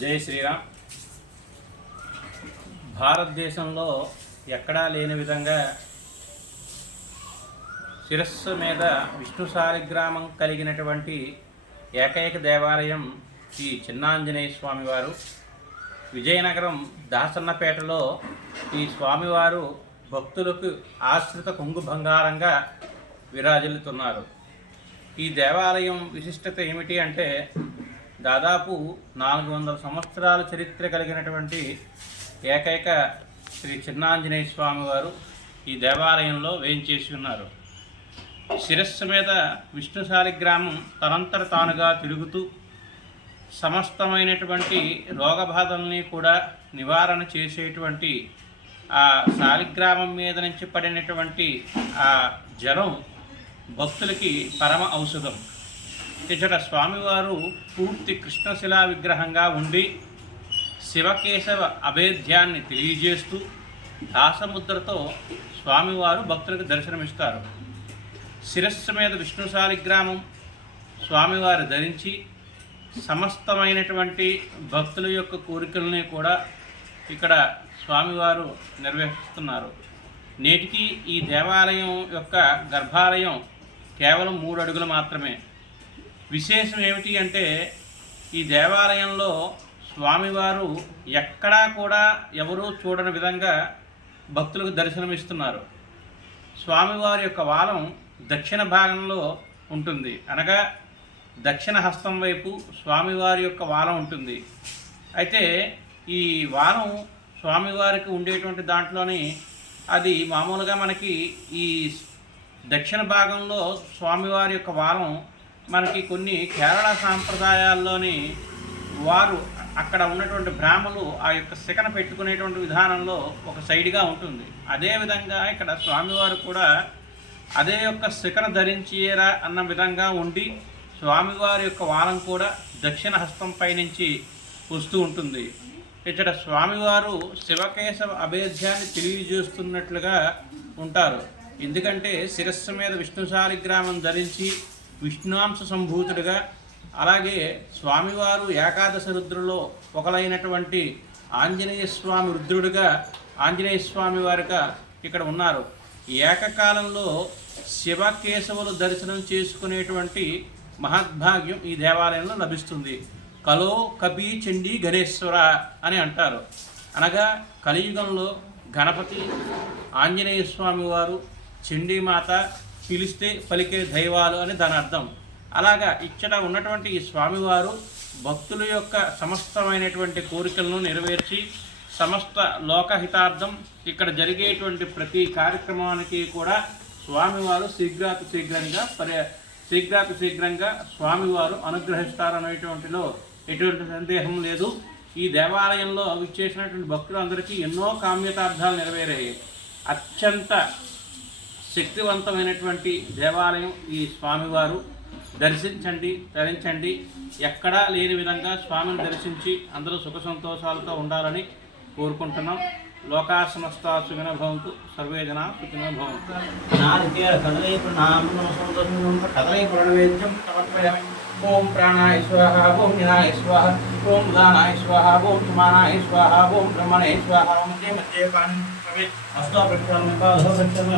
జై శ్రీరామ్. భారతదేశంలో ఎక్కడా లేని విధంగా శిరస్సు మీద విష్ణు శాలిగ్రామం కలిగినటువంటి ఏకైక దేవాలయం శ్రీ చిన్నాంజనేయ స్వామివారు. విజయనగరం దాసన్నపేటలో ఈ స్వామివారు భక్తులకు ఆశ్రిత కొంగు బంగారంగా విరాజిల్లుతున్నారు. ఈ దేవాలయం విశిష్టత ఏమిటి అంటే, దాదాపు 400 సంవత్సరాల చరిత్ర కలిగినటువంటి ఏకైక శ్రీ చిన్నాంజనేయ స్వామివారు ఈ దేవాలయంలో వేయించేసి ఉన్నారు. శిరస్సు మీద విష్ణు శాలిగ్రామం తనంతట తానుగా తిరుగుతూ సమస్తమైనటువంటి రోగబాధల్ని కూడా నివారణ చేసేటువంటి ఆ శాలిగ్రామం మీద నుంచి పడినటువంటి ఆ జలం భక్తులకి పరమ ఔషధం. ఇచ్చట స్వామివారు పూర్తి కృష్ణశిలా విగ్రహంగా ఉండి శివకేశవ అభేద్యాన్ని తెలియజేస్తూ దాసముద్రతో స్వామివారు భక్తులకు దర్శనమిస్తారు. శిరస్సు మీద విష్ణు శాలిగ్రామం స్వామివారు ధరించి సమస్తమైనటువంటి భక్తుల యొక్క కోరికల్ని కూడా ఇక్కడ స్వామివారు నిర్వహిస్తున్నారు. నేటికి ఈ దేవాలయం యొక్క గర్భాలయం కేవలం 3 అడుగులు మాత్రమే. విశేషం ఏమిటి అంటే, ఈ దేవాలయంలో స్వామివారు ఎక్కడా కూడా ఎవరూ చూడని విధంగా భక్తులకు దర్శనమిస్తున్నారు. స్వామివారి యొక్క వాలం దక్షిణ భాగంలో ఉంటుంది, అనగా దక్షిణ హస్తం వైపు స్వామివారి యొక్క వాలం ఉంటుంది. అయితే ఈ వాలం స్వామివారికి ఉండేటువంటి దాంట్లోని అది మామూలుగా మనకి ఈ దక్షిణ భాగంలో స్వామివారి యొక్క వారం మనకి కొన్ని కేరళ సాంప్రదాయాల్లోని వారు అక్కడ ఉన్నటువంటి బ్రాహ్మలు ఆ యొక్క శిఖన పెట్టుకునేటువంటి విధానంలో ఒక సైడ్గా ఉంటుంది. అదేవిధంగా ఇక్కడ స్వామివారు కూడా అదే యొక్క శిఖన ధరించేరా అన్న విధంగా ఉండి స్వామివారి యొక్క వారం కూడా దక్షిణ హస్తం పైనుంచి వస్తూ ఉంటుంది. ఇక్కడ స్వామివారు శివకేశవ అభేద్యాన్ని తెలియజేస్తున్నట్లుగా ఉంటారు. ఎందుకంటే శిరస్సు మీద విష్ణు శాలిగ్రామం ధరించి విష్ణువాంశ సంభూతుడిగా, అలాగే స్వామివారు ఏకాదశ రుద్రులో ఒకలైనటువంటి ఆంజనేయ స్వామి రుద్రుడిగా ఆంజనేయ స్వామి వారిగా ఇక్కడ ఉన్నారు. ఏకకాలంలో శివకేశవులు దర్శనం చేసుకునేటువంటి మహద్భాగ్యం ఈ దేవాలయంలో లభిస్తుంది. కలో కపి చండీ గణేశ్వర అని అంటారు. అనగా కలియుగంలో గణపతి, ఆంజనేయ స్వామి వారు, చండీమాత పిలిస్తే పలికే దైవాలు అని దాని అర్థం. అలాగా ఇక్కడ ఉన్నటువంటి ఈ స్వామివారు భక్తుల యొక్క సమస్తమైనటువంటి కోరికలను నెరవేర్చి సమస్త లోకహితార్థం ఇక్కడ జరిగేటువంటి ప్రతి కార్యక్రమానికి కూడా స్వామివారు శీఘ్రంగా స్వామివారు అనుగ్రహిస్తారనేటువంటిలో ఎటువంటి సందేహం లేదు. ఈ దేవాలయంలో విచ్చేసినటువంటి భక్తులందరికీ ఎన్నో కామ్యతార్థాలు నెరవేరాయి. అత్యంత శక్తివంతమైనటువంటి దేవాలయం ఈ స్వామివారు. దర్శించండి, ధరించండి. ఎక్కడా లేని విధంగా స్వామిని దర్శించి అందరూ సుఖ సంతోషాలతో ఉండాలని కోరుకుంటున్నాం. లోకా సమస్తా సుఖినో భవంతు, సర్వే జనా సుఖినో భవంతు. కదలై ప్రణవేద్యం సమర్పయామి. ఓం ప్రాణాయ స్వాహ, ఓం జ్ఞానాయ స్వాహ, ఓం ఉదానాయ స్వాహ, ఓం సుమానాయ స్వాహ, ఓం బ్రహ్మణే స్వాహ. మధ్య పాణి అష్టో ప్రక్షాళన పాదో ప్రక్షాళన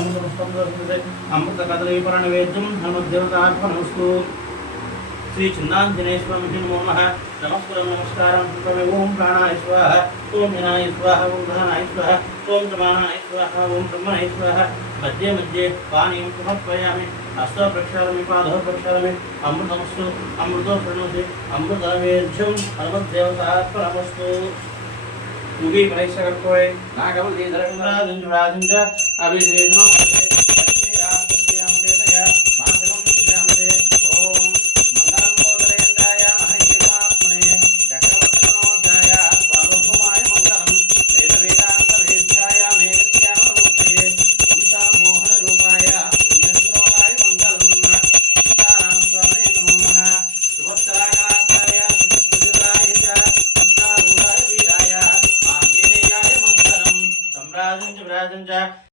అమృత కదలై ప్రణవేద్యం హనుమద్దేవతార్పణమస్తు. శ్రీ చిన్నాంజనేయ స్వామికి నమో నమః. నమస్కారం నమస్కారం. ఓం ప్రాణాయ స్వాహ, ఓం జ్ఞానాయ స్వాహ, ఓం ఉదానాయ స్వాహ, ఓం సుమానాయ స్వాహ, ఓం బ్రహ్మణే స్వాహ. మధ్య పానీయం సమర్పయామి. అష్టో ప్రక్షాళన పాదో ప్రక్షాళన అమృతమస్తు. అమృతో ప్రణోతి అమృతవేద్యం హనుమద్దేవతార్పణమస్తు. ముగి పరీక్ష నాగవల్లి ధర్మరాజం అభిషేకం